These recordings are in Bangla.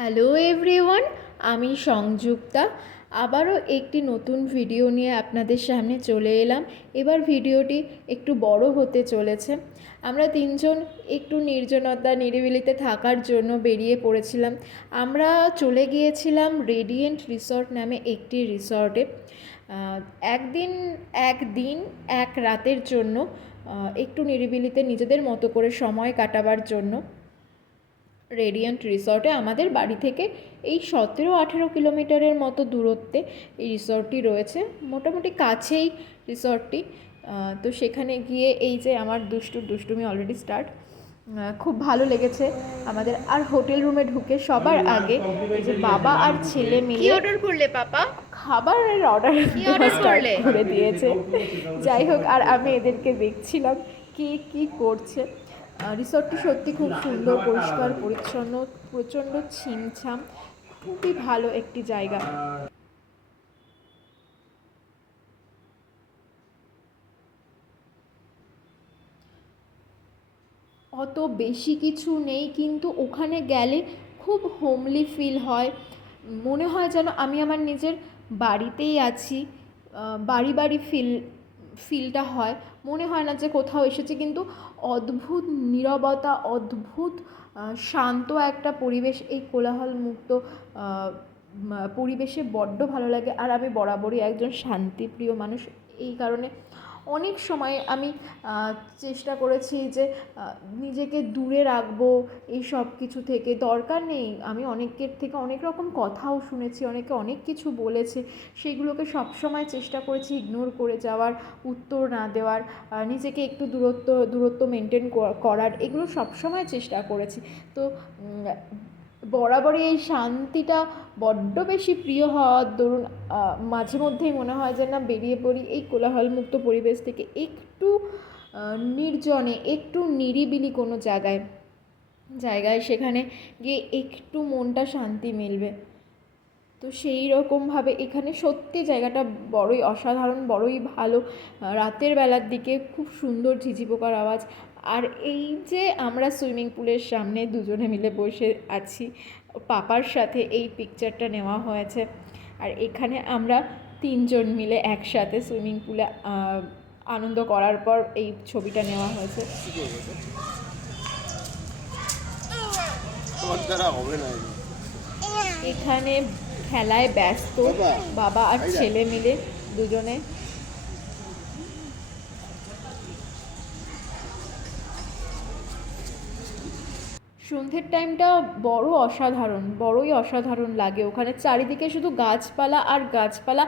হ্যালো এভরিওয়ান, আমি সংযুক্তা। আবারও একটি নতুন ভিডিও নিয়ে আপনাদের সামনে চলে এলাম। এবার ভিডিওটি একটু বড় হতে চলেছে। আমরা তিনজন একটু নির্জনতা নিরিবিলিতে থাকার জন্য বেরিয়ে পড়েছিলাম। আমরা চলে গিয়েছিলাম রেডিয়েন্ট রিসর্ট নামে একটি রিসর্টে। একদিন এক রাতের জন্য একটু নিরিবিলিতে নিজেদের মতো করে সময় কাটাবার জন্য রেডিয়েন্ট রিসর্টে আমাদের বাড়ি থেকে এই 17-18 কিলোমিটারের মতো দূরত্বে এই রিসর্টটি রয়েছে। মোটামুটি কাছেই রিসর্টটি। তো সেখানে গিয়ে এই যে আমার দুষ্টুমি অলরেডি স্টার্ট। খুব ভালো লেগেছে আমাদের। আর হোটেল রুমে ঢুকে সবার আগে এই যে বাবা আর ছেলে মিলে কি অর্ডার করলে পাপা? খাবারের অর্ডার স্টার্ট করে দিয়েছে। যাই হোক, আর আমি এদেরকে দেখছিলাম কি করছে। রিসর্টটি সত্যি খুব সুন্দর, পরিষ্কার পরিচ্ছন্ন, প্রচণ্ড ছিমছাম, খুবই ভালো একটি জায়গা। অত বেশি কিছু নেই, কিন্তু ওখানে গেলে খুব হোমলি ফিল হয়। মনে হয় যেন আমি আমার নিজের বাড়িতেই আছি। বাড়ি ফিলটা হয়। মনে হয় না যে কোথাও এসেছি, কিন্তু অদ্ভুত নীরবতা, অদ্ভুত শান্ত একটা পরিবেশ। এই কোলাহলমুক্ত পরিবেশে বড্ড ভালো লাগে। আর আমি বরাবরই একজন শান্তিপ্রিয় মানুষ। এই কারণে অনেক সময় আমি চেষ্টা করেছি যে নিজেকে দূরে রাখবো এই সব কিছু থেকে। দরকার নেই। আমি অনেকের থেকে অনেক রকম কথাও শুনেছি, অনেকে অনেক কিছু বলেছে, সেগুলোকে সবসময় চেষ্টা করেছি ইগনোর করে যাওয়ার, উত্তর না দেওয়ার, নিজেকে একটু দূরত্ব মেনটেন করার, এগুলো সবসময় চেষ্টা করেছি। তো বরাবরই এই শান্তিটা বড্ড বেশি প্রিয় হওয়ার দরুন মাঝে মধ্যেই মনে হয় যে না, বেরিয়ে পড়ি এই কোলাহলমুক্ত পরিবেশ থেকে একটু নির্জনে, একটু নিরিবিলি কোনো জায়গায় সেখানে গিয়ে একটু মনটা শান্তি মিলবে। তো সেই রকমভাবে এখানে সত্যি জায়গাটা বড়ই অসাধারণ, বড়ই ভালো। রাতের বেলার দিকে খুব সুন্দর ঝিঝি পোকার আওয়াজ। আর এই যে আমরা সুইমিং পুলের সামনে দুজনে মিলে বসে আছি, পাপার সাথে এই পিকচারটা নেওয়া হয়েছে। আর এখানে আমরা তিনজন মিলে একসাথে সুইমিং পুলে আনন্দ করার পর এই ছবিটা নেওয়া হয়েছে। এখানে খেলায় ব্যস্ত বাবা আর ছেলে মিলে দুজনে। সন্ধ্যের টাইমটা বড়ই অসাধারণ লাগে। ওখানে চারিদিকে শুধু গাছপালা আর গাছপালা,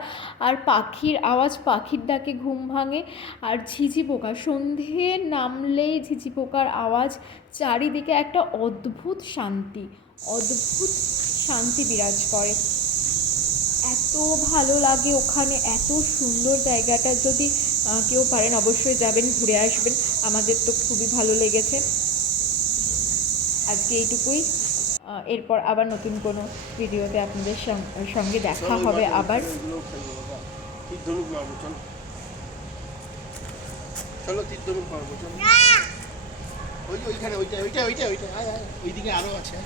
আর পাখির আওয়াজ, পাখির ডাকে ঘুম ভাঙে। আর ঝিঝি পোকা, সন্ধে নামলেই ঝিঝি পোকার আওয়াজ। চারিদিকে একটা অদ্ভুত শান্তি বিরাজ করে। এত ভালো লাগে ওখানে, এত সুন্দর জায়গাটা। যদি কেউ পারেন অবশ্যই যাবেন, ঘুরে আসবেন। আমাদের তো খুবই ভালো লেগেছে। আজকে এইটুকুই। এরপর আবার নতুন কোনো ভিডিওতে আপনাদের সঙ্গে দেখা হবে আবার। ওইখানে ওইদিকে আরো আছে।